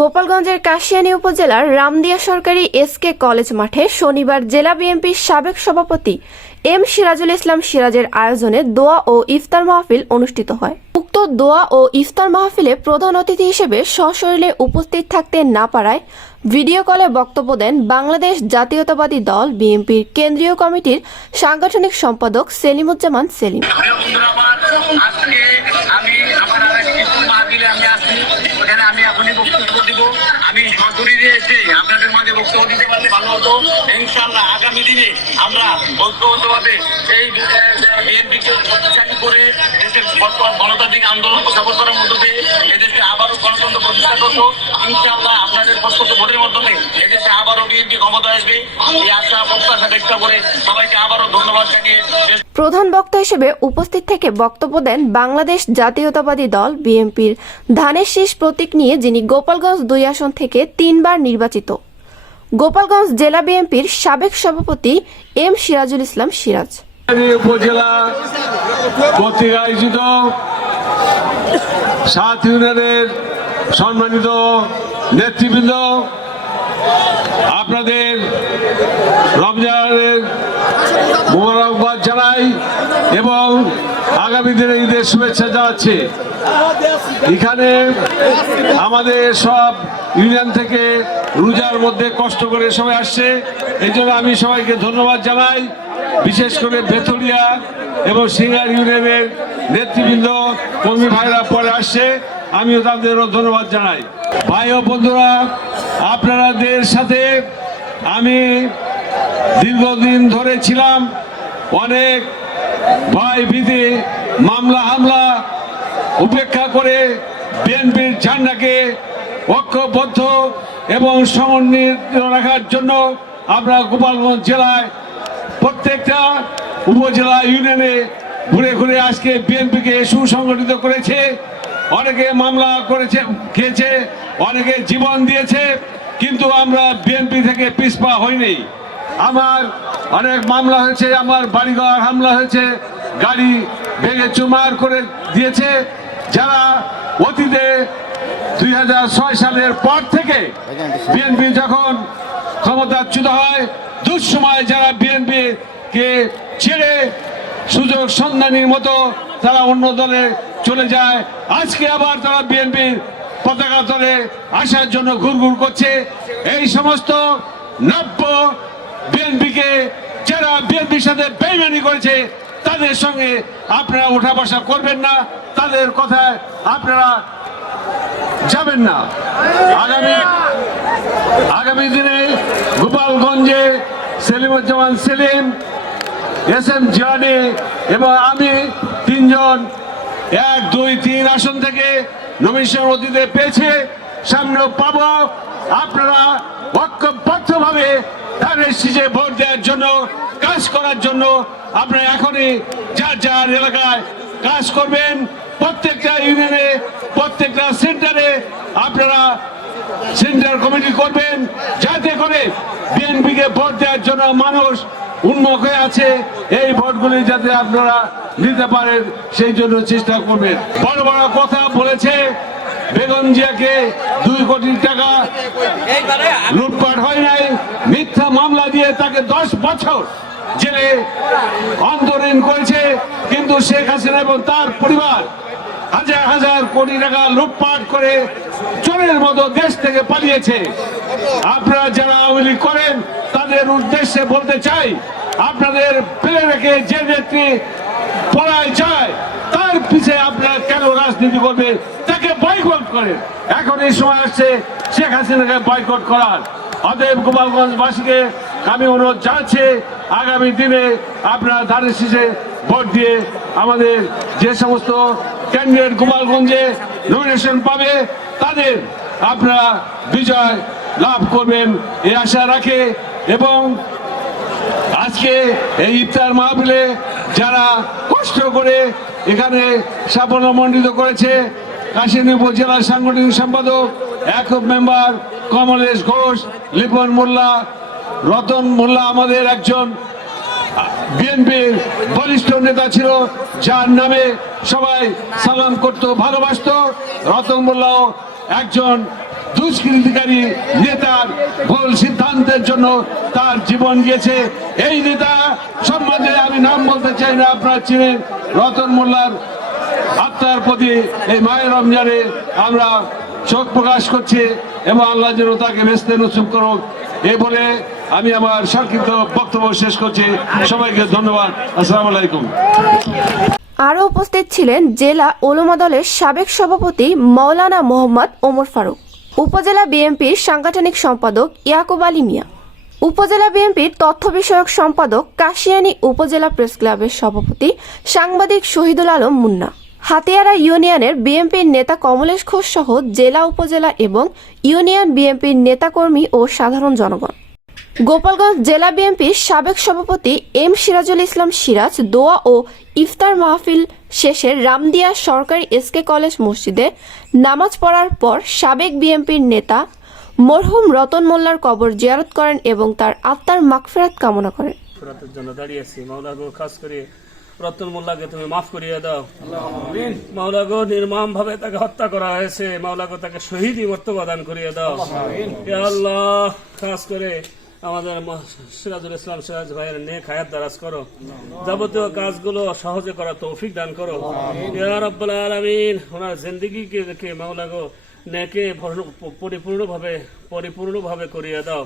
গোপালগঞ্জের কাশিয়ানী উপজেলার রামদিয়া সরকারি এসকে কলেজ মাঠে শনিবার জেলা বিএনপির সাবেক সভাপতি এম সিরাজুল ইসলাম সিরাজের আয়োজনে দোয়া ও ইফতার মাহফিল অনুষ্ঠিত হয়। উক্ত দোয়া ও ইফতার মাহফিলে প্রধান অতিথি হিসেবে সশরীরে উপস্থিত থাকতে না পারায় ভিডিও কলে বক্তব্য দেন বাংলাদেশ জাতীয়তাবাদী দল বিএনপির কেন্দ্রীয় কমিটির সাংগঠনিক সম্পাদক সেলিমুজ্জামান সেলিম। দিনে আমরা ঐক্যবদ্ধভাবে এই বিএনপিকে শক্তিশালী করে দেশের বর্তমান গণতান্ত্রিক আন্দোলন সফল করার মধ্য দিয়ে এদেরকে আবারও গণতন্ত্র প্রতিষ্ঠা করব। ইনশাল্লাহ আপনাদের প্রত্যক্ষ ভোটের মাধ্যমে এদেশে আবারও বিএনপি ক্ষমতা আসবে। এই আশা, প্রত্যাশা ব্যক্ত করে সবাইকে আবারও ধন্যবাদ জানিয়ে প্রধান বক্তা হিসেবে উপস্থিত থেকে বক্তব্য দেন বাংলাদেশ জাতীয়তাবাদী দল বিএনপির। ধানের শীষ প্রতীক নিয়ে যিনি গোপালগঞ্জ দুই আসন থেকে তিনবার নির্বাচিত। গোপালগঞ্জ জেলা বিএনপির সাবেক সভাপতি এম সিরাজুল ইসলাম সিরাজ। উপজেলা কর্তৃক আয়োজিত সাত ইউনিয়নের সম্মানিত নেতৃবৃন্দ, আপনাদের রমজানের মোবারকবাদ জানাই এবং আগামী দিনে ঈদের শুভেচ্ছা জানাচ্ছি। এখানে আমাদের সব ইউনিয়ন থেকে রোজার মধ্যে কষ্ট করে সবাই আসছে। এই আমি সবাইকে ধন্যবাদ জানাই। বিশেষ করে বেথুরিয়া এবং সিঙ্গার ইউনিয়নের নেতৃবৃন্দ, কর্মী ভাইরা পরে আসছে। আমিও তাদেরও ধন্যবাদ জানাই। ভাই ও বন্ধুরা আপনারাদের সাথে আমি দীর্ঘদিন ধরে ছিলাম। অনেক ভয় ভীতি মামলা হামলা উপেক্ষা করে বিএনপির ঝান্ডাকে ঐক্যবদ্ধ এবং সমন্বিত রাখার জন্য আমরা গোপালগঞ্জ জেলায় প্রত্যেকটা উপজেলা ইউনিয়নে ঘুরে ঘুরে আজকে বিএনপিকে সুসংগঠিত করেছে। অনেকে মামলা করেছে, খেয়েছে, অনেকে জীবন দিয়েছে, কিন্তু আমরা বিএনপি থেকে পিছপা হইনি। আমার অনেক মামলা হয়েছে, আমার বাড়িঘর হামলা হয়েছে, গাড়ি ভেঙে চুমার করে দিয়েছে। যারা অতীতে দুই হাজার ছয় সালের পর থেকে বিএনপি যখন ক্ষমতাচ্যুত হয়, দুঃসময় যারা বিএনপি কে ছেড়ে সুযোগ সন্ধানীর মতো তারা অন্য দলে চলে যায়, আজকে আবার তারা বিএনপির পতাকা তলে আসার জন্য ঘুরঘুর করছে। এই সমস্ত নব্য বিএনপিকে যারা বিএনপির সাথে বেইমানি করেছে তাদের সঙ্গে আপনারা উঠা বসা করবেন না। তাদের কথায় আপনারা যাবেন না। আগামী আগামী দিনে গোপালগঞ্জে সেলিমুজ্জামান সেলিম, এস এম জিয়ানি এবং আমি তিনজন, এক, দুই, তিন আসন থেকে নমিনেশন অতীতে পেয়েছে। সামনেও পাবো। আপনারা ঐক্যবদ্ধভাবে তাদের সিজে ভোট দেওয়ার জন্য, কাজ করার জন্য আপনারা এখনই যার যার এলাকায় কাজ করবেন। প্রত্যেকটা ইউনিয়নে, প্রত্যেকটা সেন্টারে আপনারা সেন্টার কমিটি করবেন, যাতে করে বিএনপিকে ভোট দেওয়ার জন্য মানুষ উন্মুখ হয়ে আছে। এই ভোটগুলি যাতে আপনারা নিতে পারেন, সেই জন্য চেষ্টা করবেন। বড় বড় কথা বলেছে বেগম জিয়াকে দুই কোটি টাকা লুটপাট হয় নাই মিথ্যা মামলা দিয়ে তাকে দশ বছর জেলে অন্তরীণ করেছে কিন্তু শেখ হাসিনা এবং তার পরিবার হাজার হাজার কোটি টাকা লুটপাট করে চোরের মতো দেশ থেকে পালিয়েছে। আপনারা যারা আওয়ামী লীগ করেন, তাদের উদ্দেশ্যে বলতে চাই, আপনাদের ফেলে রেখে যে নেত্রী পড়ায় যায়, তার পিছে আপনারা কেন রাজনীতি করবেন? তাকে বয়কট করেন। এখন এই সময় আসছে শেখ হাসিনাকে বয়কট করার। অতএব গোপালগঞ্জবাসীকে আমি অনুরোধ জানাচ্ছি, আগামী দিনে আপনারা ধানের শীষে ভোট দিয়ে আমাদের যে সমস্ত ক্যান্ডিডেট গোপালগঞ্জে নমিনেশন পাবে, তাদের আপনারা বিজয় লাভ করবেন এ আশা রাখে এবং আজকে এই ইফতার মাহফিলে যারা কষ্ট করে এখানে সাফল্য মণ্ডিত করেছে কাশিনী উপজেলার সাংগঠনিক সম্পাদক, একক মেম্বার কমলেশ ঘোষ, লিপন মোল্লা, রতন মোল্লা আমাদের একজন বিএনপির বলিষ্ঠ নেতা ছিল, যার নামে সবাই সালাম করত, ভালোবাসত। রতন মোল্লাও একজন দুষ্কৃতিকারী নেতার ভুল সিদ্ধান্তের জন্য তার জীবন গিয়েছে এই নেতা সম্বন্ধে আমি নাম বলতে চাই না, আপনারা চিনেন। রতন মোল্লার আত্মার প্রতি এই মায়ের রমজানে আমরা শোক প্রকাশ করছি এবং আল্লাহ যেন তাকে বেসতে নসুব করুক। এ বলে আমি আমার সংক্ষিপ্ত বক্তব্য শেষ করছি। সবাইকে ধন্যবাদ। আসসালামু আলাইকুম। আরও উপস্থিত ছিলেন জেলা ওলমা দলের সাবেক সভাপতি মৌলানা মোহাম্মদ ওমর ফারুক, উপজেলা বিএনপির সাংগঠনিক সম্পাদক ইয়াকুব আলী মিয়া, উপজেলা বিএনপির তথ্য বিষয়ক সম্পাদক কাশিয়ানী উপজেলা প্রেস ক্লাবের সভাপতি সাংবাদিক শহীদুল আলম মুন্না। হাতিয়ারা ইউনিয়নের বিএনপির নেতা কমলেশ ঘোষ সহ জেলা উপজেলা এবং ইউনিয়ন বিএনপির নেতাকর্মী ও সাধারণ জনগণ। গোপালগঞ্জ জেলা বিএনপির সাবেক সভাপতি এম সিরাজুল ইসলাম সিরাজ দোয়া ও ইফতার মাহফিল শেষে রামদিয়া সরকারি এসকে কলেজ মসজিদে নামাজ পড়ার পর সাবেক বিএনপির নেতা মরহুম রতন মোল্লার কবর জিয়ারত করেন এবং তার আত্মার মাগফিরাত কামনা করেন। রতন মোল্লাকে তুমি মাফ দাও। মাওলা গো নির্মম ভাবে তাকে হত্যা করা হয়েছে। মাওলা গো তাকে দাও। আল্লাহ, খাস করে আমাদের সিরাজুল ইসলাম সিরাজ ভাইয়ের দারাজ করো। যাবতীয় কাজগুলো সহজে করা তৌফিক দান করো। ইয়া রাব্বুল আলামিন, ওনার জিন্দেগিকে দেখে মাওলা গো নেকে পরিপূর্ণভাবে পরিপূর্ণভাবে করিয়ে দাও।